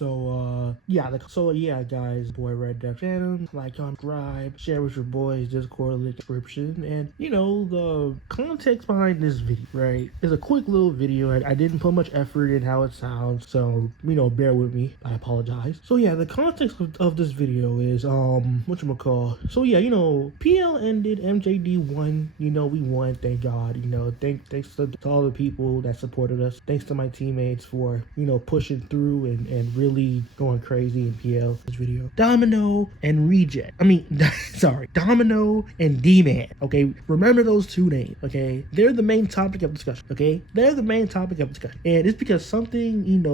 So guys, boy reddeathanims, like, subscribe, share with your boys, Discord link description, and the context behind this video, right? It's a quick little video. I didn't put much effort in how it sounds, so bear with me. I apologize. So yeah, the context of this video is whatchamacall. So yeah, PL ended, MJD won. We won, thank God. Thanks to all the people that supported us. Thanks to my teammates for pushing through and really going crazy in PL. This video, Domino and Reject. Domino and Dman. Okay, remember those two names. Okay, they're the main topic of discussion. Okay, they're the main topic of discussion, and it's because something, a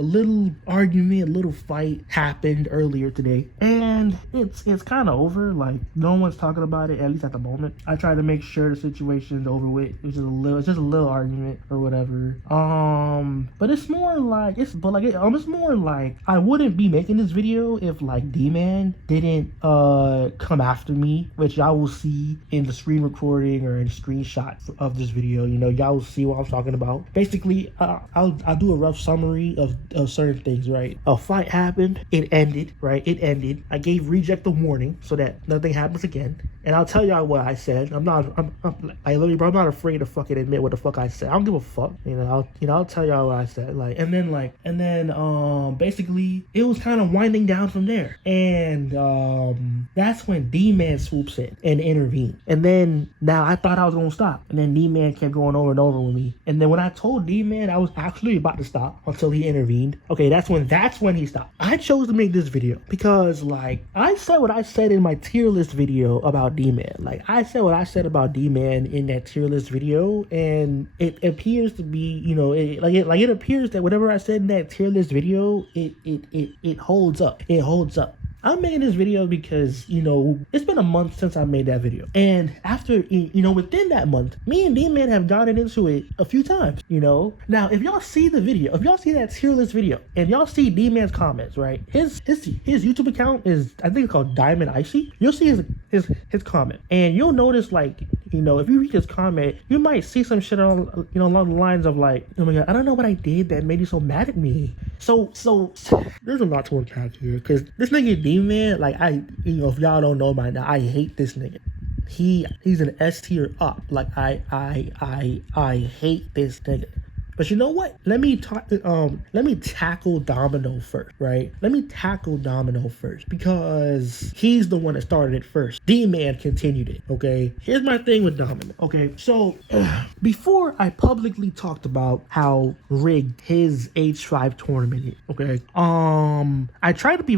little argument, a little fight happened earlier today, and it's kind of over. Like, no one's talking about it, at least at the moment. I try to make sure the situation's over with. It's just a little argument or whatever. But it's more like it's more like I wouldn't be making this video if like Dman didn't come after me, which y'all will see in the screen recording or in screenshots of this video. Y'all will see what I'm talking about. Basically, I'll do a rough summary of certain things, right? A fight happened, it ended, right? It ended. I gave Reject a warning so that nothing happens again. And I'll tell y'all what I said. I'm not afraid to fucking admit what the fuck I said. I don't give a fuck. I'll tell y'all what I said. And then basically it was kind of winding down from there. And that's when D-Man swoops in and intervened. And then now I thought I was gonna stop. And then D-Man kept going over and over with me. And then when I told D-Man I was actually about to stop until he intervened. Okay, that's when he stopped. I chose to make this video because I said what I said in my tier list video about D-Man. I said what I said about D-Man in that tier list video, and it appears to be, it appears that whatever I said in that tier list video, it holds up. It holds up. I'm making this video because, it's been a month since I made that video. And after, within that month, me and D-Man have gotten into it a few times, Now, if y'all see the video, if y'all see that tier list video, and y'all see D-Man's comments, right? His YouTube account is, I think it's called Diamond Icy. You'll see his comment. And you'll notice, if you read his comment, you might see some shit along the lines of oh my God, I don't know what I did that made you so mad at me. So there's a lot to unpack here, because this nigga D-Man, if y'all don't know by now, I hate this nigga. He's an S tier up. I hate this nigga. But you know what? Let me tackle Domino first, right? Let me tackle Domino first because he's the one that started it first. D-Man continued it, okay? Here's my thing with Domino, okay? So, before I publicly talked about how rigged his H5 tournament is, okay? I tried to be,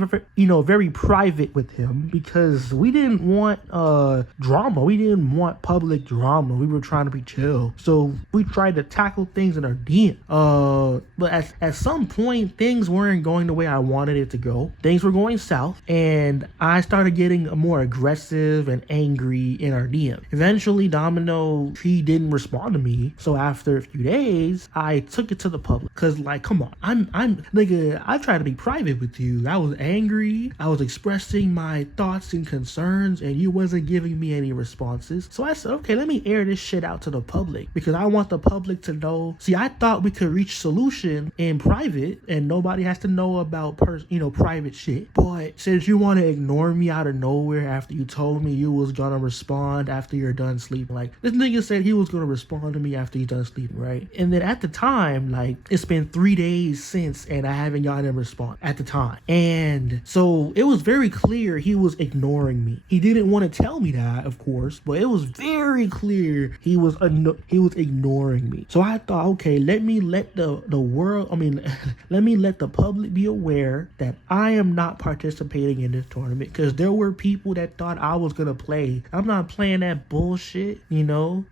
very private with him because we didn't want drama. We didn't want public drama. We were trying to be chill. So, we tried to tackle things in our but at some point things weren't going the way I wanted it to go. Things were going south, and I started getting more aggressive and angry in our DM. Eventually, Domino, he didn't respond to me. So after a few days, I took it to the public. Cause come on, I'm nigga, I tried to be private with you. I was angry. I was expressing my thoughts and concerns, and you wasn't giving me any responses. So I said, okay, let me air this shit out to the public because I want the public to know. See, I thought we could reach solution in private and nobody has to know about private shit. But since you want to ignore me out of nowhere after you told me you was gonna respond after you're done sleeping, this nigga said he was gonna respond to me after he's done sleeping, right? And then at the time, it's been 3 days since and I haven't gotten a response at the time. And so it was very clear he was ignoring me. He didn't want to tell me that, of course, but it was very clear he was ignoring me. So I thought, okay, let me let the world, let me let the public be aware that I am not participating in this tournament because there were people that thought I was gonna play. I'm not playing that bullshit,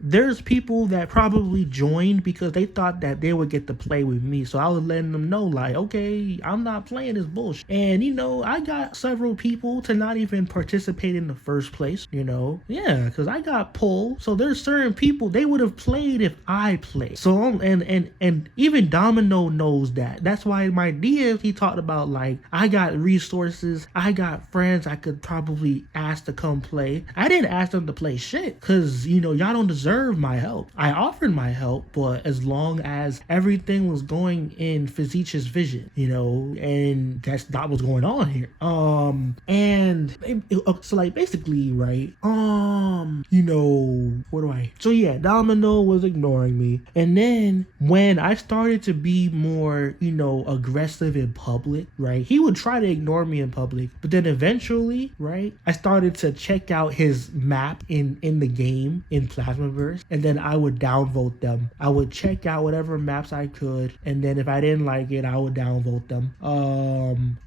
There's people that probably joined because they thought that they would get to play with me. So I was letting them know, okay, I'm not playing this bullshit. And, I got several people to not even participate in the first place, Yeah, because I got pulled. So there's certain people, they would have played if I played. So, and and even Domino knows that. That's why in my DMs he talked about like, I got resources, I got friends I could probably ask to come play. I didn't ask them to play shit because, you know, y'all don't deserve my help. I offered my help, but as long as everything was going in Physiche's vision, you know, and that's not what's going on here. So like basically, right, you know, so yeah, Domino was ignoring me. And then when I started to be more, you know, aggressive in public, right, he would try to ignore me in public, but then eventually, right, I started to check out his map in the game in Plasmaverse, and then I would downvote them. I would check out whatever maps I could, and then if I didn't like it, I would downvote them.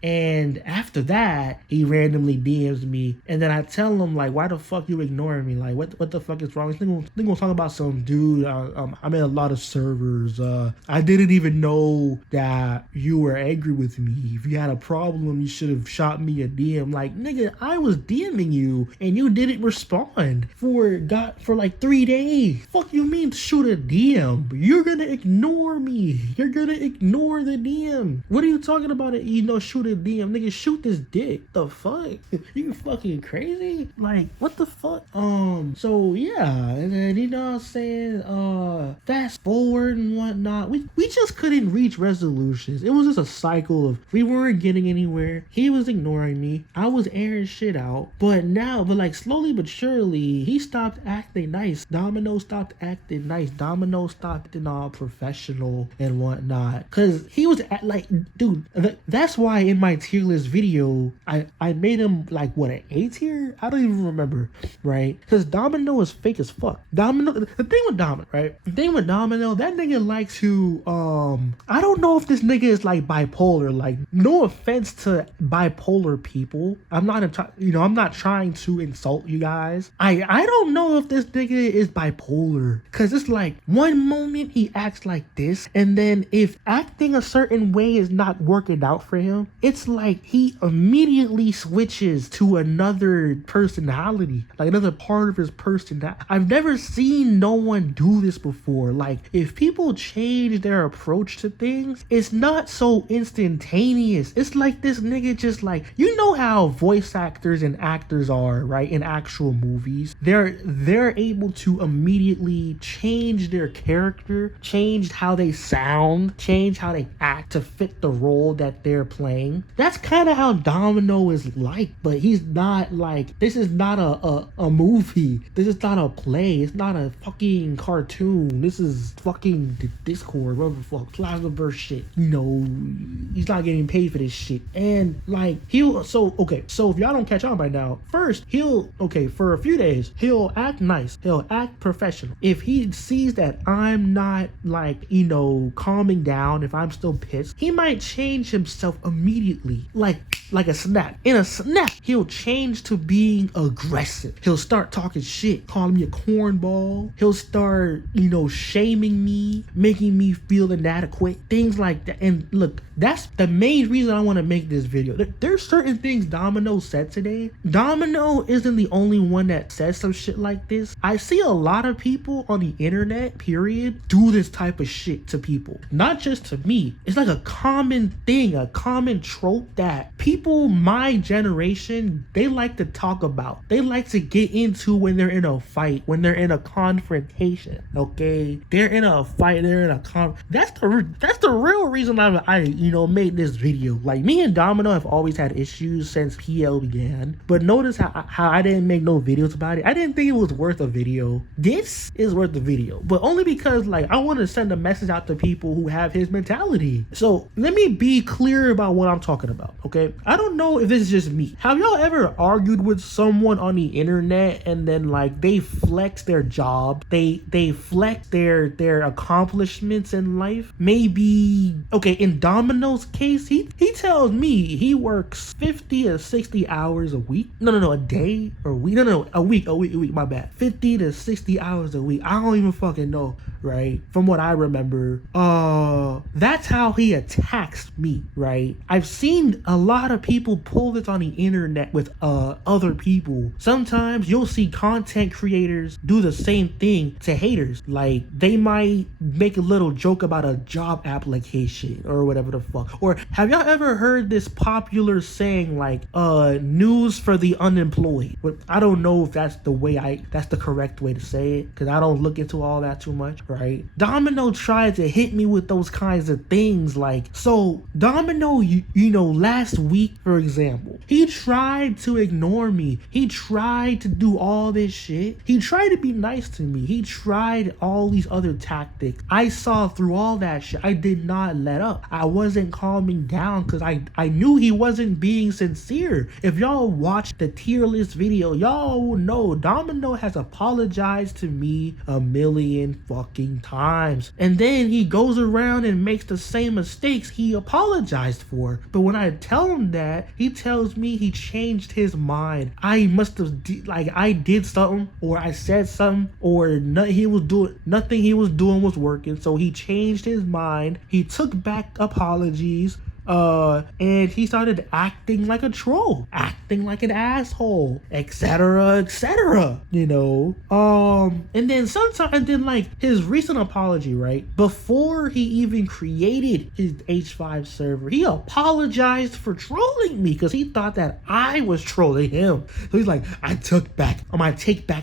And after that, he randomly DMs me, and then I tell him like, why the fuck you ignoring me? Like, what the fuck is wrong? This nigga gonna talk about some dude. I'm in a lot of servers. I didn't even know that you were angry with me. If you had a problem, you should have shot me a DM. Like, nigga, I was DMing you and you didn't respond for like 3 days. Fuck you mean shoot a DM? You're gonna ignore me. You're gonna ignore the DM. What are you talking about? You know, shoot a DM, nigga. Shoot this dick. The fuck? You fucking crazy? Like, what the fuck? So yeah, and then, you know what I'm saying, fast forward and whatnot, we just couldn't reach resolutions. It was just a cycle of, we weren't getting anywhere. He was ignoring me, I was airing shit out, but like slowly but surely, he stopped acting nice. Domino stopped acting nice. Domino stopped acting all professional and whatnot, cause he was like, dude, that's why in my tier list video, I made him like, what, an A tier? I don't even remember, right? Because Domino is fake as fuck. Domino, the thing with Domino, right? The thing with Domino, that nigga likes to, I don't know if this nigga is like bipolar. Like, no offense to bipolar people. I'm not trying to insult you guys. I don't know if this nigga is bipolar. Because it's like, one moment he acts like this, and then if acting a certain way is not working out for him, it's like he immediately switches to another personality, like another part of his personality. I've never seen no one do this before. Like, if people change their approach to things, it's not so instantaneous. It's like this nigga just like, you know how voice actors and actors are, right, in actual movies, they're able to immediately change their character, change how they sound, change how they act to fit the role that they're playing. That's kind of how Domino is like, but he's not like, this is not a movie. This is not a play. It's not a fucking cartoon. This is fucking Discord, whatever the fuck, Plasmaverse shit. You know, he's not getting paid for this shit. And like, so if y'all don't catch on by now, first, for a few days, he'll act nice. He'll act professional. If he sees that I'm not like, you know, calming down, if I'm still pissed, he might change himself immediately. Like a snap. In a snap, he'll change to being aggressive. He'll start talking shit, calling me a cornball. He'll start, you know, shaming me, making me feel inadequate, things like that. And look, that's the main reason I want to make this video. There's certain things Domino said today. Domino isn't the only one that says some shit like this. I see a lot of people on the internet, period, do this type of shit to people. Not just to me. It's like a common thing, a common trope that people my generation, they like to talk about. They like to get into when they're in a fight, when they're in a confrontation, okay? They're in a fight, they're in a that's the real reason I you know, made this video. Like, me and Domino have always had issues since PL began, but notice how I didn't make no videos about it. I didn't think it was worth a video. This is worth the video, but only because like I want to send a message out to people who have his mentality. So let me be clear about what I'm talking about, okay? I don't know if this is just me. Have y'all ever argued with someone on the internet and then like they flex their job, they flex their accomplishments in life? Maybe, okay, in Domino's case, he tells me he works 50 to 60 hours a week. No, a day or a week. No, a week, my bad. 50 to 60 hours a week. I don't even fucking know, right? From what I remember, that's how he attacks me, right? I've seen a lot of people pull this on the internet with other people. Sometimes you'll see content creators do the same thing to haters. Like, they might make a little joke about a job application or whatever the fuck. Or have y'all ever heard this popular saying like news for the unemployed? But I don't know if that's the correct way to say it, because I don't look into all that too much, right? Domino tried to hit me with those kinds of things. Like, so Domino, you know, last week, for example, he tried to ignore me. He tried to do all this shit. He tried to be nice to me. He tried all these other tactics. I saw through all that shit. I did not let up. I wasn't calming down because I knew he wasn't being sincere. If y'all watch the tier list video, y'all will know Domino has apologized to me a million fucking times. And then he goes around and makes the same mistakes he apologized for. But when I tell him that, he tells me he changed his mind. I must have I did something, or I said something, or nothing he was doing was working. So he changed his mind. He took back apologies. And he started acting like a troll, acting like an asshole, etc., you know. And then like his recent apology, right? Before he even created his H5 server, he apologized for trolling me because he thought that I was trolling him. So he's like, I take back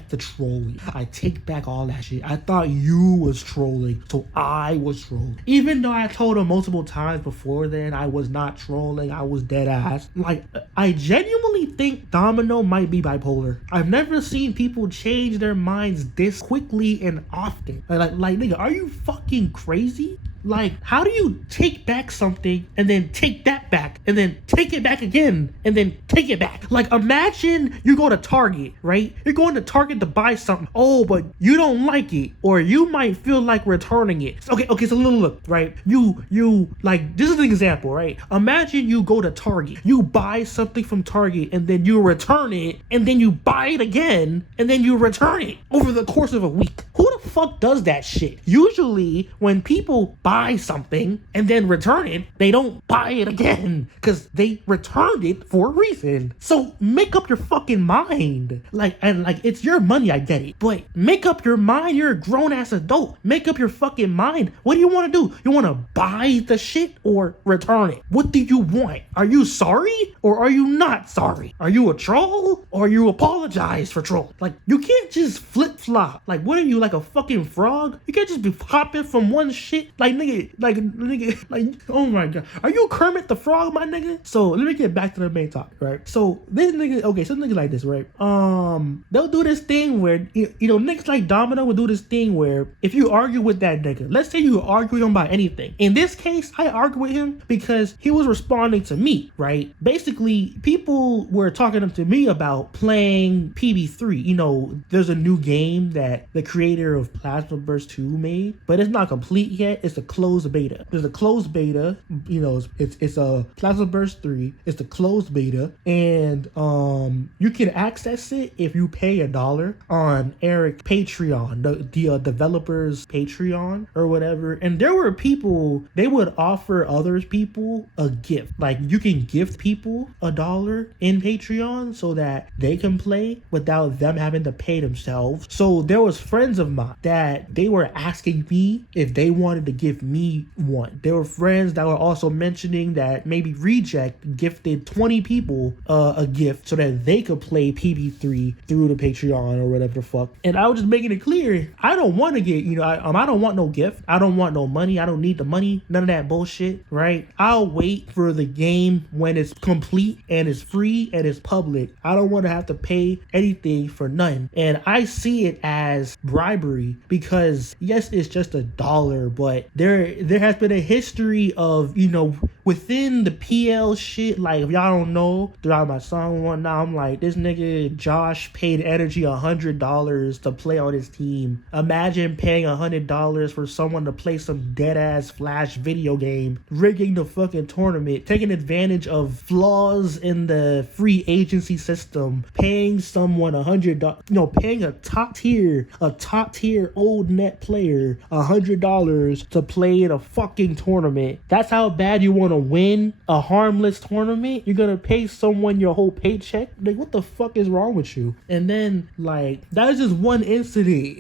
the trolling. I take back all that shit. I thought you was trolling, so I was trolling. Even though I told him multiple times before then I was not trolling, I was dead ass. Like, I genuinely think Domino might be bipolar. I've never seen people change their minds this quickly and often. Like nigga, are you fucking crazy? Like, how do you take back something and then take that back and then take it back again and then take it back? Like, imagine you go to Target, right? You're going to Target to buy something. Oh, but you don't like it, or you might feel like returning it. Okay, so look, right? You like, this is an example, right? Imagine you go to Target, you buy something from Target, and then you return it, and then you buy it again, and then you return it over the course of a week. Who the fuck does that shit? Usually, when people buy something and then return it, they don't buy it again because they returned it for a reason. So make up your fucking mind. Like, it's your money, I get it, but make up your mind. You're a grown ass adult. Make up your fucking mind. What do you want to do? You want to buy the shit or return it? What do you want? Are you sorry or are you not sorry? Are you a troll or you apologize for troll? Like, you can't just flip flop. Like, what are you, like a fucking frog? You can't just be hopping from one shit. Like, nigga, oh my god. Are you Kermit the Frog, my nigga? So let me get back to the main topic, right? So this nigga, okay, so niggas like this, right? They'll do this thing where, you know, niggas like Domino will do this thing where if you argue with that nigga, let's say you argue with him about anything. In this case, I argue with him because he was responding to me, right? Basically, people were talking to me about playing PB3. You know, there's a new game that the creator of Plasma Burst 2 made, but it's not complete yet. It's a closed beta. There's a closed beta, you know, it's a Plasma Burst 3. It's the closed beta, and you can access it if you pay $1 on Eric Patreon, the developer's Patreon or whatever. And there were people, they would offer other people a gift. Like, you can gift people $1 in Patreon so that they can play without them having to pay themselves. So there was friends of mine that they were asking me if they wanted to give me one. There were friends that were also mentioning that maybe Reject gifted 20 people a gift so that they could play PB3 through the Patreon or whatever the fuck. And I was just making it clear, I don't want to get, you know, I don't want no gift. I don't want no money. I don't need the money. None of that bullshit, right? I'll wait for the game when it's complete and it's free and it's public. I don't want to have to pay anything for nothing. And I see it as bribery because yes, it's just $1, but there has been a history of, you know, within the PL shit. Like, if y'all don't know, throughout my song and whatnot. I'm like, this nigga Josh paid Energy $100 to play on his team. Imagine paying $100 for someone to play some dead ass Flash video game, rigging the fucking tournament, taking advantage of flaws in the free agency system, paying someone $100, paying a top tier old net player $100 to play in a fucking tournament. That's how bad you want to win a harmless tournament? You're gonna pay someone your whole paycheck? Like, what the fuck is wrong with you? And then, like, that was just one incident,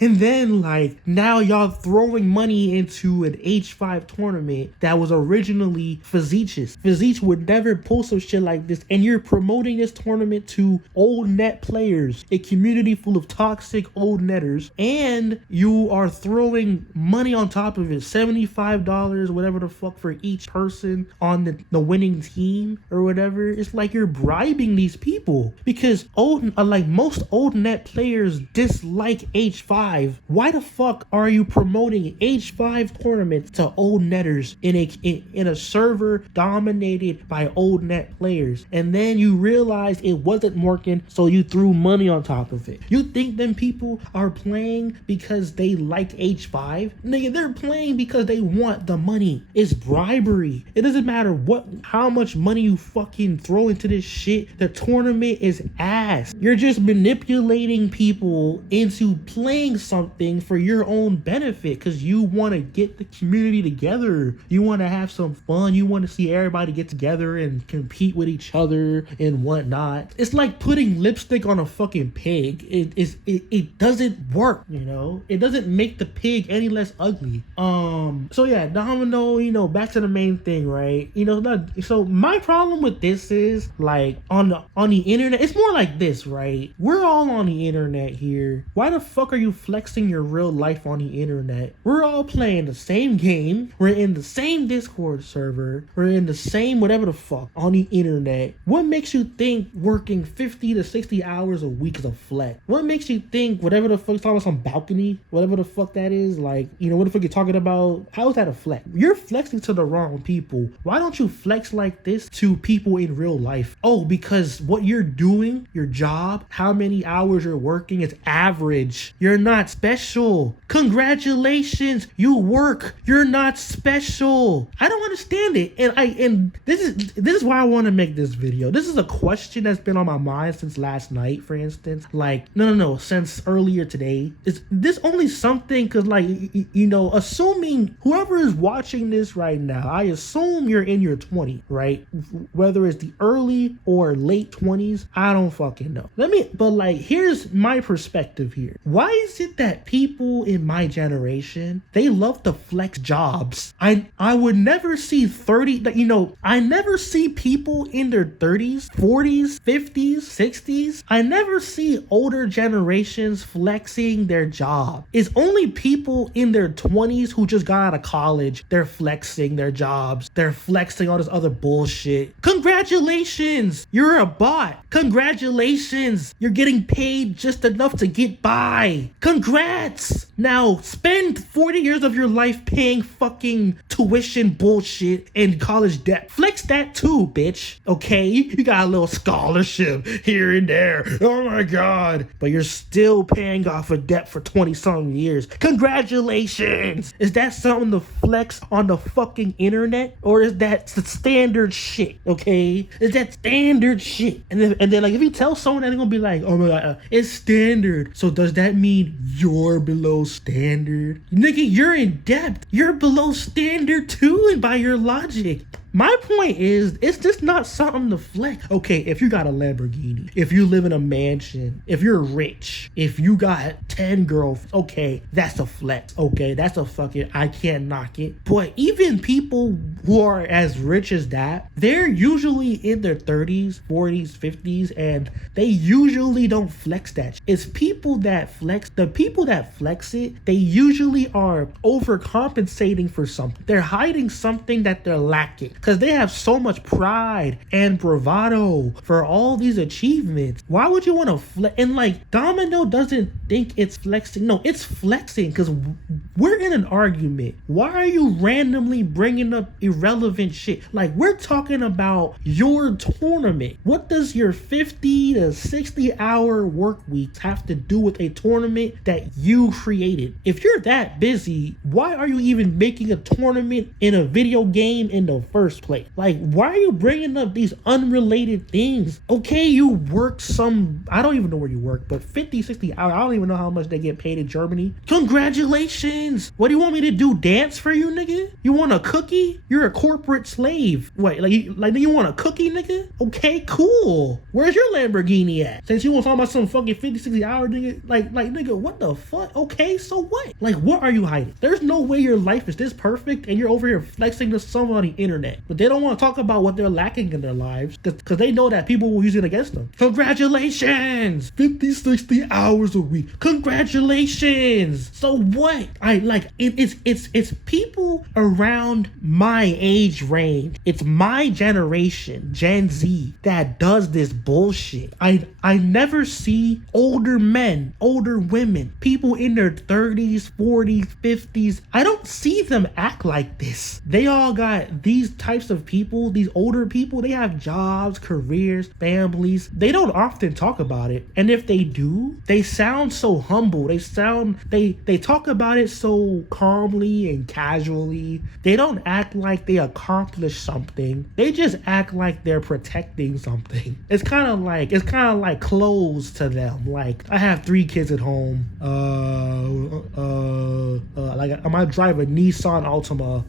and then like, now y'all throwing money into an H5 tournament that was originally Physicious. Physique would never pull some shit like this, and you're promoting this tournament to old net players, a community full of toxic old netters, and you are throwing money on top of it, $75, whatever the fuck, for each person on the winning team or whatever. It's like you're bribing these people, because most old net players dislike H5. Why the fuck are you promoting H5 tournaments to old netters in a server dominated by old net players? And then you realized it wasn't working, so you threw money on top of it. You think them people are playing because they like H5? Nigga, they're playing because they want the money. It's bribery. It doesn't matter how much money you fucking throw into this shit. The tournament is ass. You're just manipulating people into playing something for your own benefit because you want to get the community together. You want to have some fun. You want to see everybody get together and compete with each other and whatnot. It's like putting lipstick on a fucking pig. It doesn't work, It doesn't make the pig any less ugly. So yeah, Domino, back to the main thing, right? So my problem with this is, like, on the internet, it's more like this, right? We're all on the internet here. Why the fuck are you flexing your real life on the internet? We're all playing the same game. We're in the same Discord server. We're in the same whatever the fuck on the internet. What makes you think working 50 to 60 hours a week is a flex? What makes you think whatever the fuck you're talking about some balcony, whatever the fuck that is, like, what the fuck you're talking about? How is that a flex? You're flexing to the wrong people. Why don't you flex like this to people in real life? Oh, because what you're doing, your job, how many hours you're working is average. You're not special. Congratulations, you work. You're not special. I don't understand it. And this is why I want to make this video. This is a question that's been on my mind since last night, for instance. Like, no, since earlier today. Is this only something because, like, assuming whoever is watching this right now, I assume you're in your 20s, right? Whether it's the early or late 20s, I don't fucking know. But like, here's my perspective here. Why is it that people in my generation, they love to flex jobs? I would never see I never see people in their 30s, 40s, 50s, 60s. I never see older generations flexing their job. It's only people in their 20s who just got out of college. They're flexing their jobs. They're flexing all this other bullshit. Congratulations, you're a bot. Congratulations, you're getting paid just enough to get by. Congrats. Now spend 40 years of your life paying fucking tuition bullshit and college debt. Flex that too, bitch. Okay, you got a little scholarship here and there. Oh my god, but you're still paying off a debt for 20 something years. Congratulations. Is that something to flex on the fucking internet, or is that the standard shit? Okay, is that standard shit? And then like, if you tell someone that, they're gonna be like, oh my god, it's standard. So does that mean you're below standard? Nigga, you're in debt. You're below standard too, and by your logic. My point is, it's just not something to flex. Okay, if you got a Lamborghini, if you live in a mansion, if you're rich, if you got 10 girlfriends, okay, that's a flex. Okay, that's a fucking, I can't knock it. But even people who are as rich as that, they're usually in their 30s, 40s, 50s, and they usually don't flex that. It's people that flex, the people that flex it, they usually are overcompensating for something. They're hiding something that they're lacking. because they have so much pride and bravado for all these achievements. Why would you want to flex? And like, Domino doesn't think it's flexing. No, it's flexing because we're in an argument. Why are you randomly bringing up irrelevant shit? Like, we're talking about your tournament. What does your 50 to 60 hour work weeks have to do with a tournament that you created? If you're that busy, why are you even making a tournament in a video game in the first place? Like, why are you bringing up these unrelated things? Okay, you work some, I don't even know where you work, but 50, 60 hours, I don't even know how much they get paid in Germany. Congratulations. What do you want me to do? Dance for you, nigga? You want a cookie? You're a corporate slave. Wait, you want a cookie, nigga? Okay, cool. Where's your Lamborghini at? Since you want to talk about some fucking 50, 60 hour nigga, like nigga, what the fuck? Okay, so what? Like, what are you hiding? There's no way your life is this perfect and you're over here flexing to someone on the internet. But they don't want to talk about what they're lacking in their lives because they know that people will use it against them. Congratulations! 50, 60 hours a week. Congratulations! So what? It's people around my age range. It's my generation, Gen Z, that does this bullshit. I never see older men, older women, people in their 30s, 40s, 50s. I don't see them act like this. They all got these types of people, these older people, they have jobs, careers, families. They don't often talk about it. And if they do, they sound so humble. They talk about it so calmly and casually. They don't act like they accomplished something. They just act like they're protecting something. It's kind of like clothes to them. Like, I have 3 kids at home. I drive a Nissan Altima.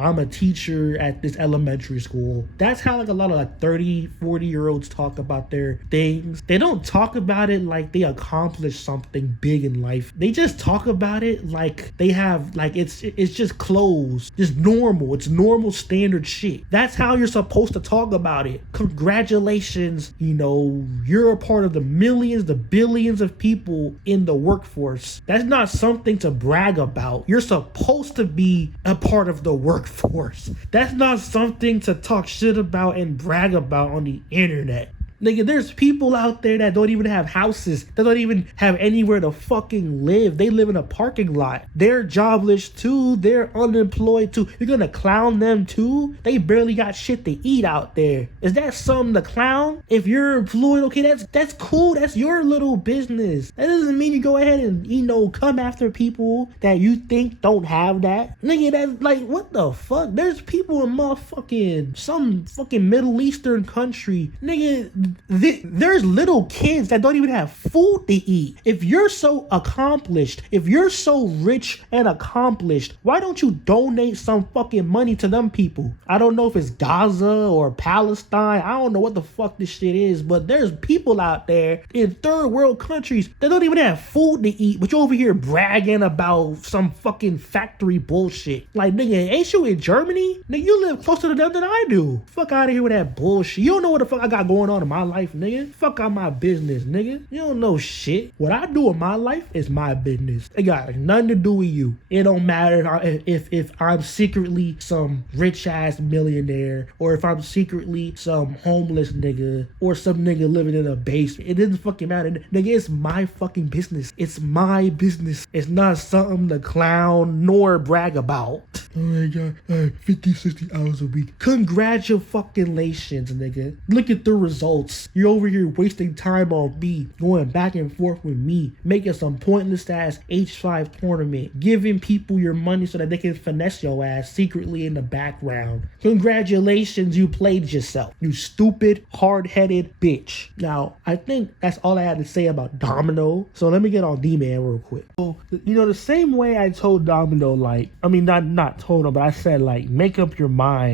I'm a teacher at this elementary school. That's how like a lot of like 30, 40-year-olds talk about their things. They don't talk about it like they accomplished something big in life. They just talk about it like they have, like it's just clothes. It's normal. It's normal standard shit. That's how you're supposed to talk about it. Congratulations, you're a part of the millions, the billions of people in the workforce. That's not something to brag about. You're supposed to be a part of the workforce. That's not something to talk shit about and brag about on the internet. Nigga, there's people out there that don't even have houses, that don't even have anywhere to fucking live. They live in a parking lot. They're jobless too. They're unemployed too. You're gonna clown them too? They barely got shit to eat out there. Is that something to clown? If you're employed, okay, that's cool. That's your little business. That doesn't mean you go ahead and, come after people that you think don't have that. Nigga, that's like, what the fuck? There's people in some fucking Middle Eastern country. Nigga, there's little kids that don't even have food to eat. If you're so accomplished, if you're so rich and accomplished, why don't you donate some fucking money to them people? I don't know if it's Gaza or Palestine. I don't know what the fuck this shit is, but there's people out there in third world countries that don't even have food to eat, but you're over here bragging about some fucking factory bullshit. Like, nigga, ain't you in Germany? Nigga, you live closer to them than I do. Fuck out of here with that bullshit. You don't know what the fuck I got going on in my life, nigga. Fuck out my business, nigga. You don't know shit. What I do in my life is my business. It got nothing to do with you. It don't matter if I'm secretly some rich ass millionaire, or if I'm secretly some homeless nigga, or some nigga living in a basement. It doesn't fucking matter, nigga. It's my fucking business. It's my business. It's not something to clown nor brag about. Oh my god, 50, 60 hours a week. Congratulations, nigga. Look at the results. You're over here wasting time on me, going back and forth with me, making some pointless ass H5 tournament, giving people your money so that they can finesse your ass secretly in the background. Congratulations, you played yourself. You stupid, hard-headed bitch. Now, I think that's all I had to say about Domino. So let me get on Dman real quick. So, the same way I told Domino, not told him, but I said, make up your mind.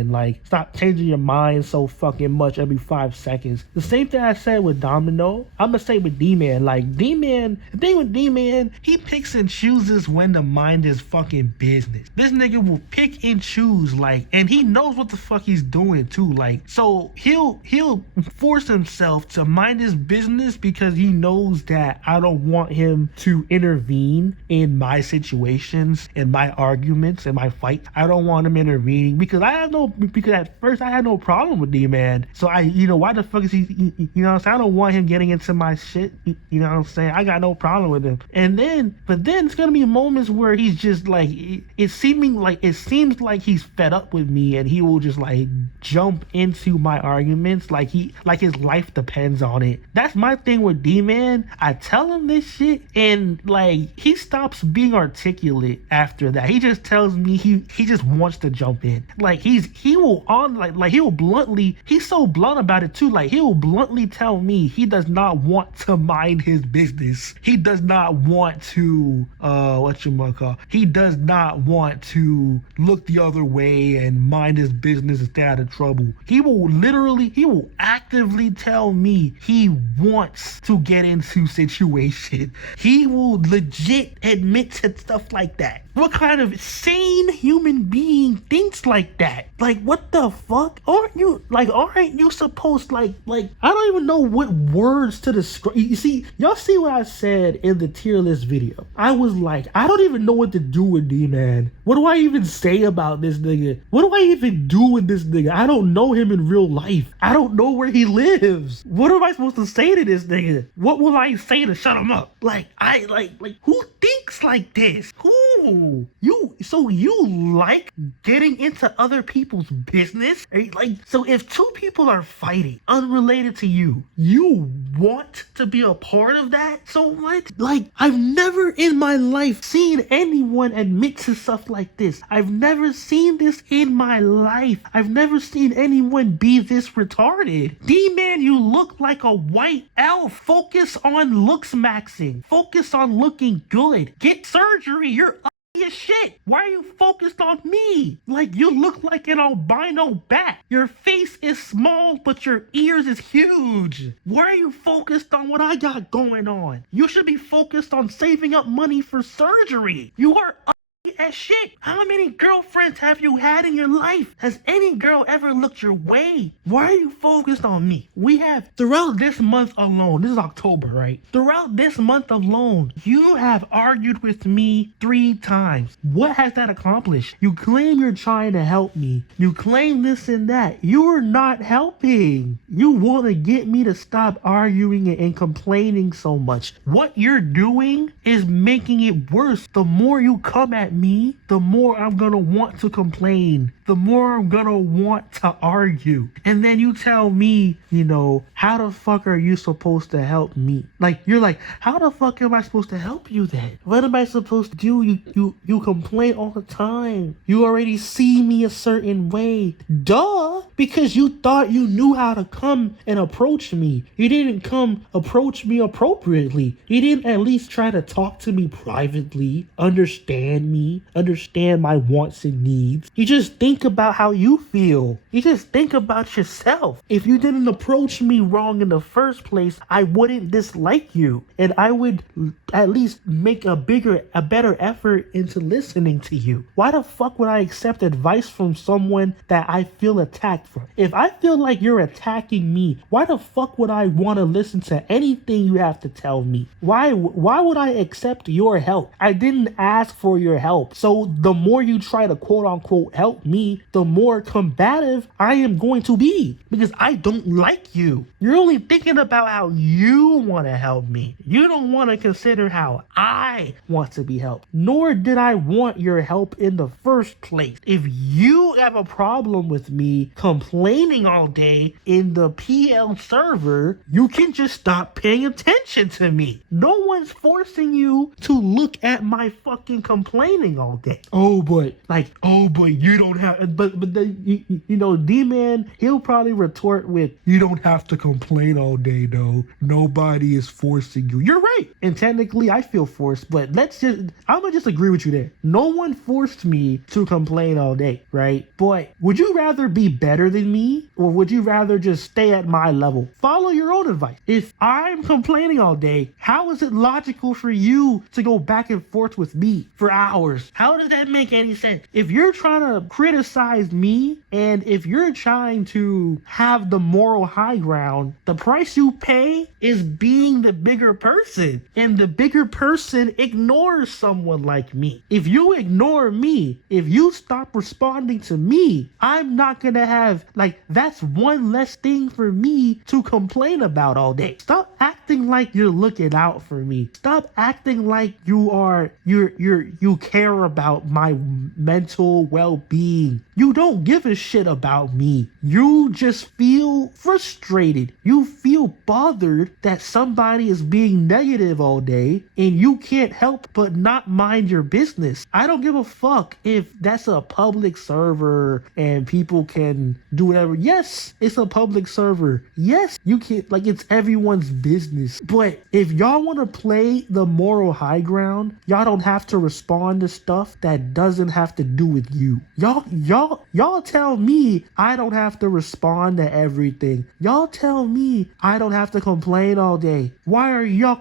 Stop changing your mind so fucking much every 5 seconds. The same thing I said with Domino, I'm gonna say with D-Man. The thing with D-Man, he picks and chooses when to mind his fucking business. This nigga will pick and choose, and he knows what the fuck he's doing too. So he'll force himself to mind his business because he knows that I don't want him to intervene in my situations and my arguments and my fights fight. I don't want him intervening because at first I had no problem with Dman. So why the fuck is he, you know what I'm saying? I don't want him getting into my shit. You know what I'm saying? I got no problem with him. But then it's gonna be moments where he's just like, it seems like he's fed up with me, and he will just like jump into my arguments like his life depends on it. That's my thing with D-Man. I tell him this shit, and like he stops being articulate after that. He just tells me he just wants to jump in. Like he's so blunt about it too. Like he will bluntly tell me he does not want to mind his business. He does not want to he does not want to look the other way and mind his business and stay out of trouble. He will actively tell me he wants to get into situation. He will legit admit to stuff like that. What kind of sane human being thinks like that? Like, what the fuck? Aren't you supposed, like, I don't even know what words to describe. You see, y'all see what I said in the tier list video. I was like, I don't even know what to do with D-Man. What do I even say about this nigga? What do I even do with this nigga? I don't know him in real life. I don't know where he lives. What am I supposed to say to this nigga? What will I say to shut him up? Like, who thinks like this? Who? You like getting into other people's business? So if two people are fighting unrelated to you, you want to be a part of that so much? Like, I've never in my life seen anyone admit to stuff like this. I've never seen this in my life. I've never seen anyone be this retarded. D-Man, you look like a white elf. Focus on looks maxing. Focus on looking good. Get surgery. You're as shit. Why are you focused on me? Like, you look like an albino bat. Your face is small, but your ears is huge. Why are you focused on what I got going on? You should be focused on saving up money for surgery. You are as shit. How many girlfriends have you had in your life? Has any girl ever looked your way? Why are you focused on me? We have, throughout this month alone, this is October, right? Throughout this month alone, you have argued with me 3 times. What has that accomplished? You claim you're trying to help me. You claim this and that. You're not helping. You want to get me to stop arguing and complaining so much. What you're doing is making it worse. The more you come at me, the more I'm gonna want to complain, the more I'm gonna want to argue. And then you tell me, how the fuck are you supposed to help me? Like, you're like, how the fuck am I supposed to help you then? What am I supposed to do? You complain all the time. You already see me a certain way. Duh, because you thought you knew how to come and approach me. You didn't come approach me appropriately. You didn't at least try to talk to me privately, understand me, understand my wants and needs. You just think about how you feel. You just think about yourself. If you didn't approach me wrong in the first place, I wouldn't dislike you, and I would at least make a better effort into listening to you. Why the fuck would I accept advice from someone that I feel attacked from? If I feel like you're attacking me, why the fuck would I want to listen to anything you have to tell me? Why would I accept your help? I didn't ask for your help. So the more you try to quote unquote help me, the more combative I am going to be, because I don't like you. You're only thinking about how you want to help me. You don't want to consider how I want to be helped. Nor did I want your help in the first place. If you have a problem with me complaining all day in the PL server, you can just stop paying attention to me. No one's forcing you to look at my fucking complaining all day. But you don't have, but then, D-Man, he'll probably retort with, you don't have to complain all day though. Nobody is forcing you. You're right. And technically I feel forced, but I'm gonna just agree with you there. No one forced me to complain all day, right? But would you rather be better than me, or would you rather just stay at my level? Follow your own advice. If I'm complaining all day, how is it logical for you to go back and forth with me for hours course. How does that make any sense? If you're trying to criticize me and if you're trying to have the moral high ground, the price you pay is being the bigger person. And the bigger person ignores someone like me. If you ignore me, if you stop responding to me, I'm not gonna have, like, that's one less thing for me to complain about all day. Stop acting like you're looking out for me. Stop acting like you care about my mental well-being. You don't give a shit about me. You just feel frustrated. You feel bothered that somebody is being negative all day and you can't help but not mind your business. I don't give a fuck if that's a public server and people can do whatever. Yes, it's a public server. Yes, you can, like, it's everyone's business. But if y'all want to play the moral high ground, y'all don't have to respond to stuff that doesn't have to do with you. Y'all tell me I don't have to respond to everything. Y'all tell me I don't have to complain all day. Why are y'all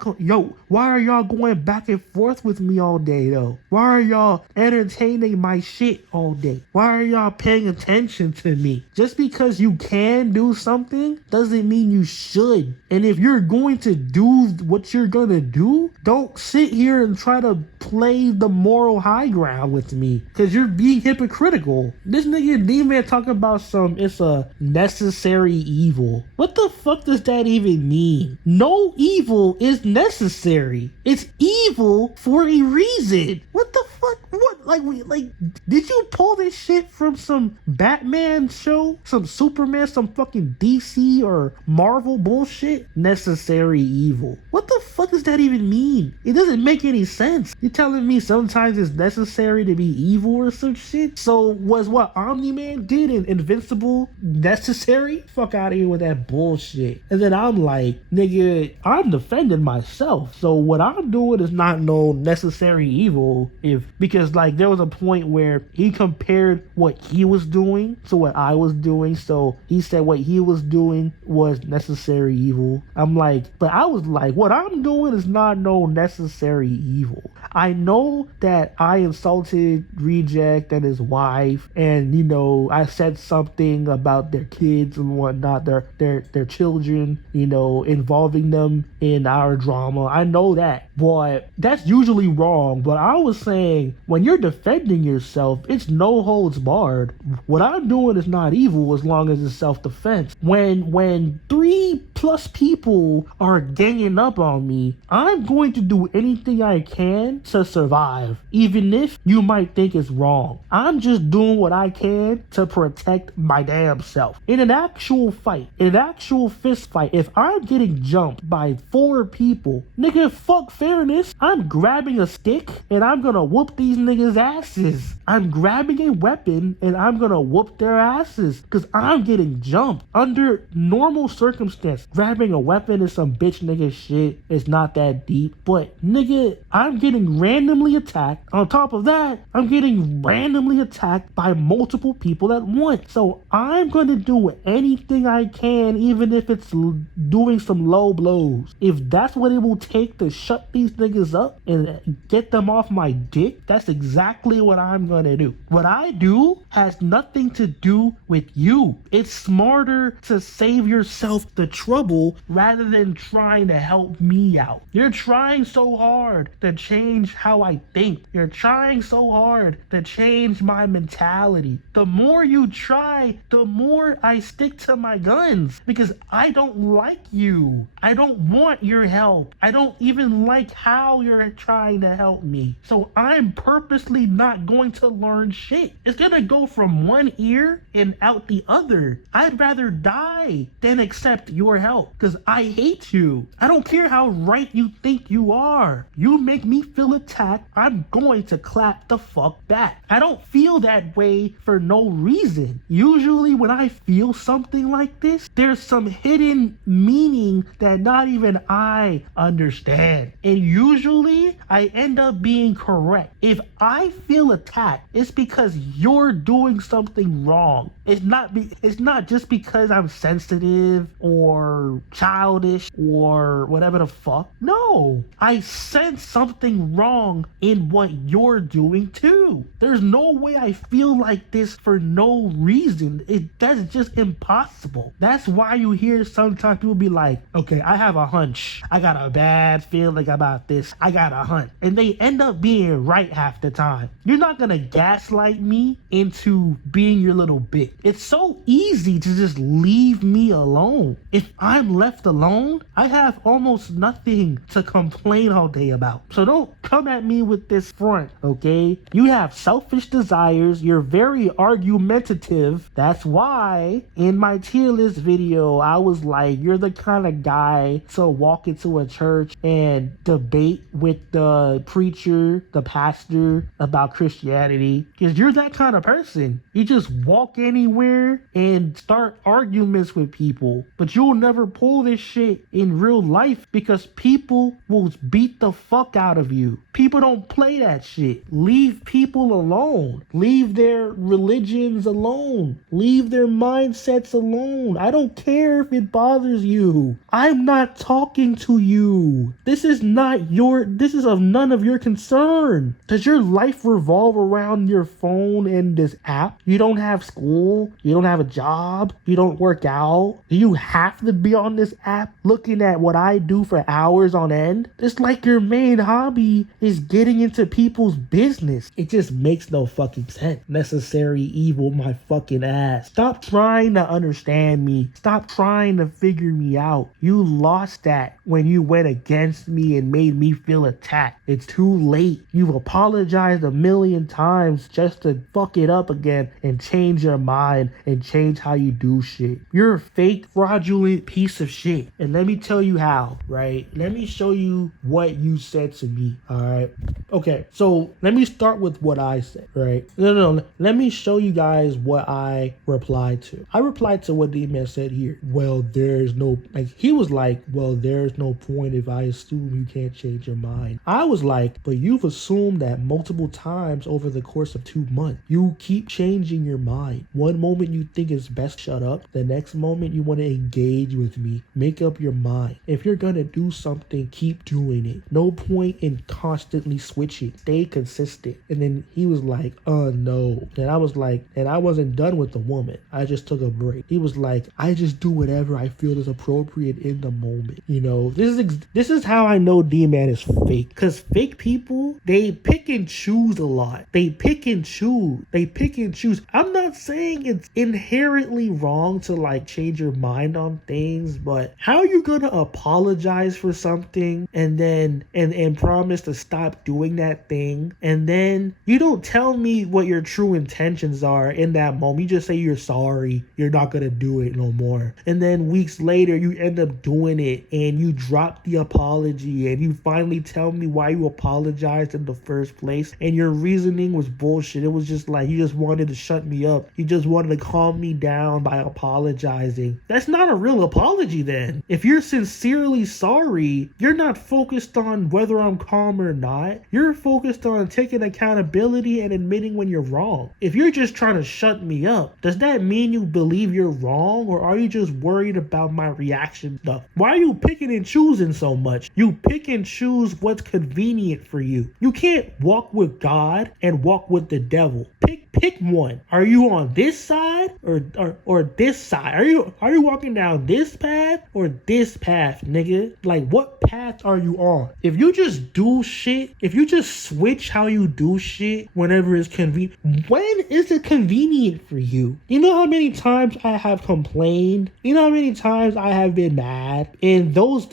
going back and forth with me all day though? Why are y'all entertaining my shit all day? Why are y'all paying attention to me? Just because you can do something doesn't mean you should. And if you're going to do what you're gonna do, don't sit here and try to play the moral high ground with me, because you're being hypocritical. This nigga Dman talking about it's a necessary evil. What the fuck does that even mean? No evil is necessary. It's evil for a reason. What the fuck? What? Like, did you pull this shit from some Batman show? Some Superman, some fucking DC or Marvel bullshit? Necessary evil. What the fuck does that even mean? It doesn't make any sense. You're telling me sometimes it's necessary to be evil or some shit? So was what Omni-Man did in Invincible necessary? Fuck out of here with that bullshit. And then I'm like, nigga, I'm defending myself. So what I'm doing is not no necessary evil, because like there was a point where he compared what he was doing to what I was doing. So he said what he was doing was necessary evil. I'm like, but I was like, what I'm doing is not no necessary evil. I know that I insulted Reject and his wife, and you know, I said something about their kids and whatnot, their children, you know, involving them in our drama. I know that, but that's usually wrong. But I was saying, when you're defending yourself, it's no holds barred. What I'm doing is not evil as long as it's self-defense. When 3+ people are ganging up on me, I'm going to do anything I can to survive, even if you might think it's wrong. I'm just doing what I can to protect my damn self. In an actual fight, in an actual fist fight, if I'm getting jumped by 4 people, nigga, fuck fairness. I'm grabbing a stick and I'm gonna whoop these niggas' asses. I'm grabbing a weapon and I'm gonna whoop their asses because I'm getting jumped. Under normal circumstance, grabbing a weapon is some bitch nigga shit. It's not that deep. But nigga, I'm getting randomly attacked. On top of that, I'm getting randomly attacked by multiple people at once. So I'm gonna do anything I can, even if it's doing some low blows. If that's what it will take to shut these niggas up and get them off my dick, that's exactly what I'm gonna do. What I do has nothing to do with you. It's smarter to save yourself the trouble rather than trying to help me out. You're trying so hard to change how I think. You're trying so hard to change my mentality. The more you try, the more I stick to my guns, because I don't like you. I don't want your help. I don't even like how you're trying to help me. So I'm purposely not going to learn shit. It's gonna go from one ear and out the other. I'd rather die than accept your help, because I hate you. I don't care how right you think you are. You make me feel attacked, I'm going to clap the fuck back. I don't feel that way for no reason. Usually when I feel something like this, there's some hidden meaning that not even I understand. And usually I end up being correct. If I feel attacked, it's because you're doing something wrong. It's not just because I'm sensitive or or childish or whatever the fuck. No, I sense something wrong in what you're doing too. There's no way I feel like this for no reason. That's just impossible. That's why you hear sometimes people be like, okay, I have a hunch. I got a bad feeling about this. I got a hunch. And they end up being right half the time. You're not gonna gaslight me into being your little bitch. It's so easy to just leave me alone. If I'm left alone, I have almost nothing to complain all day about. So don't come at me with this front, okay? You have selfish desires. You're very argumentative. That's why in my tier list video, I was like, you're the kind of guy to walk into a church and debate with the preacher, the pastor about Christianity, because you're that kind of person. You just walk anywhere and start arguments with people, but you'll never pull this shit in real life because people will beat the fuck out of you. People don't play that shit. Leave people alone. Leave their religions alone. Leave their mindsets alone. I don't care if it bothers you. I'm not talking to you. This is of none of your concern. Does your life revolve around your phone and this app? You don't have school. You don't have a job. You don't work out. Do you have to be on this app looking at what I do for hours on end? It's like your main hobby is getting into people's business. It just makes no fucking sense. Necessary evil, my fucking ass. Stop trying to understand me. Stop trying to figure me out. You lost that when you went against me and made me feel attacked. It's too late. You've apologized a million times just to fuck it up again and change your mind and change how you do shit. You're a fake, fraudulent piece of shit. And let me tell you how, right? Let me show you what you said to me, alright? Okay, so let me start with what I said, right? No. Let me show you guys what I replied to. I replied to what Dman said here. Well, there's no, he was like, well, there's no point if I assume you can't change your mind. I was like, but you've assumed that multiple times over the course of 2 months. You keep changing your mind. One moment you think it's best shut up. The next moment you want to engage with me. Make up your mind. If you're gonna do something, keep doing it. No point in constantly switching. Stay consistent. And then he was like, no. And I was like, and I wasn't done with the woman. I just took a break. He was like, I just do whatever I feel is appropriate in the moment. You know, this is how I know Dman is fake. Because fake people, they pick and choose a lot. They pick and choose. I'm not saying it's inherently wrong to like change your mind on things, but how are you gonna apologize for something and then and promise to stop doing that thing, and then you don't tell me what your true intentions are in that moment? You just say you're sorry, you're not gonna do it no more, and then weeks later you end up doing it and you drop the apology and you finally tell me why you apologized in the first place, and your reasoning was bullshit. It was just like you just wanted to shut me up. You just wanted to calm me down by apologizing. That's not a real apology then. If you're sincerely sorry, you're not focused on whether I'm calm or not. You're focused on taking accountability and admitting when you're wrong. If you're just trying to shut me up, does that mean you believe you're wrong, or are you just worried about my reaction stuff? Why are you picking and choosing so much? You pick and choose what's convenient for you. You can't walk with God and walk with the devil. Pick one. Are you on this side or this side? Are you walking down this path or this path, nigga? Like, what path are you on? If you just do shit, if you just switch how you do shit whenever it's convenient, when is it convenient for you? You know how many times I have complained? You know how many times I have been mad? And there's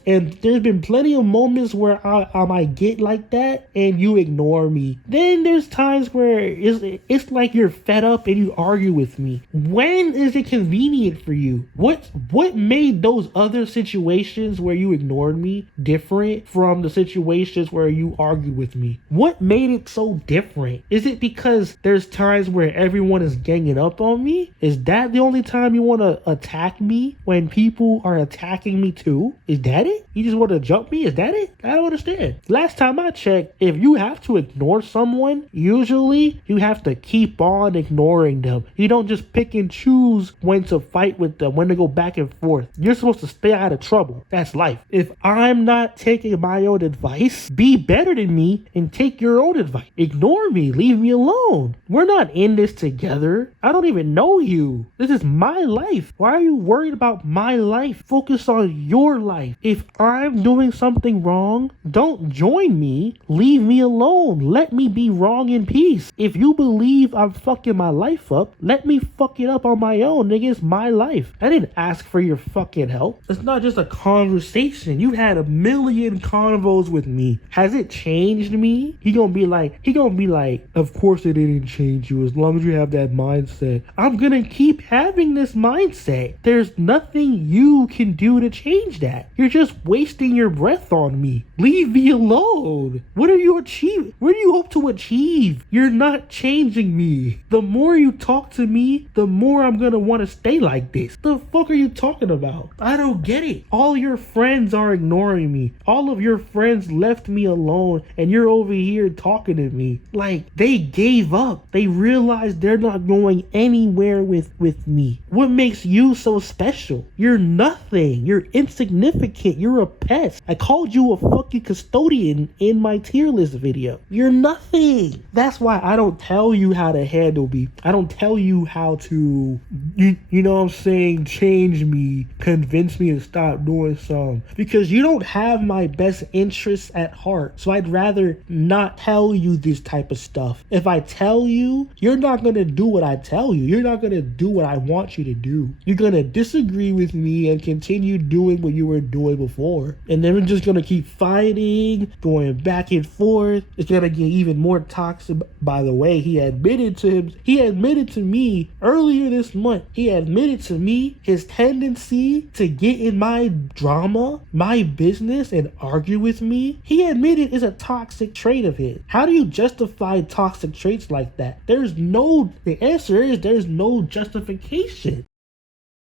been plenty of moments where I might get like that and you ignore me. Then there's times where it's like you're fed up and you argue with me. When is it convenient for you? What made those other situations where you ignored me different from the situations where you argued with me? What made it so different? Is it because there's times where everyone is ganging up on me? Is that the only time you want to attack me, when people are attacking me too? Is that it? You just want to jump me? Is that it? I don't understand. Last time I checked, if you have to ignore someone, usually you have to keep on ignoring them. You don't just pick and choose when to fight with them, when to go back and forth. You're supposed to stay out of trouble. That's life. If I'm not taking my own advice, be better than me and take your own advice. Ignore me. Leave me alone. We're not in this together. I don't even know you. This is my life. Why are you worried about my life? Focus on your life. If I'm doing something wrong, don't join me. Leave me alone. Let me be wrong in peace. If you believe I'm fucking my life up, let me fuck it up on my own. Nigga, it's my life. I didn't ask for your fucking help. It's not just a conversation. You've had a million convos with me. Has it changed me? He gonna be like, of course it didn't change you as long as you have that mindset. I'm gonna keep having this mindset. There's nothing you can do to change that. You're just wasting your breath on me. Leave me alone. What are you achieving? What do you hope to achieve? You're not changing me. The more you talk to me, the more I'm gonna want to stay like this. The fuck are you talking about? I don't get it. All your friends are ignoring me. All of your friends left me alone and you're over here talking to me. Like, they gave up. They realized they're not going anywhere with me. What makes you so special? You're nothing. You're insignificant. You're a pest. I called you a fucking custodian in my tier list video. You're nothing. That's why I don't tell you how to handle me. I don't tell you how to, you know what I'm saying, change me, convince me to stop doing something. Because you don't have my best interests at heart. So I'd rather not tell you this type of stuff. If I tell you, you're not going to do what I tell you. You're not going to do what I want you to do. You're going to disagree with me and continue doing what you were doing before. And then we're just going to keep fighting, going back and forth. It's going to get even more toxic. By the way, he admitted to me earlier this month, he admitted to me his tendency to get in my drama, my business, and argue with me. He admitted it's a toxic trait of his. How do you justify toxic traits like that? The answer is there's no justification.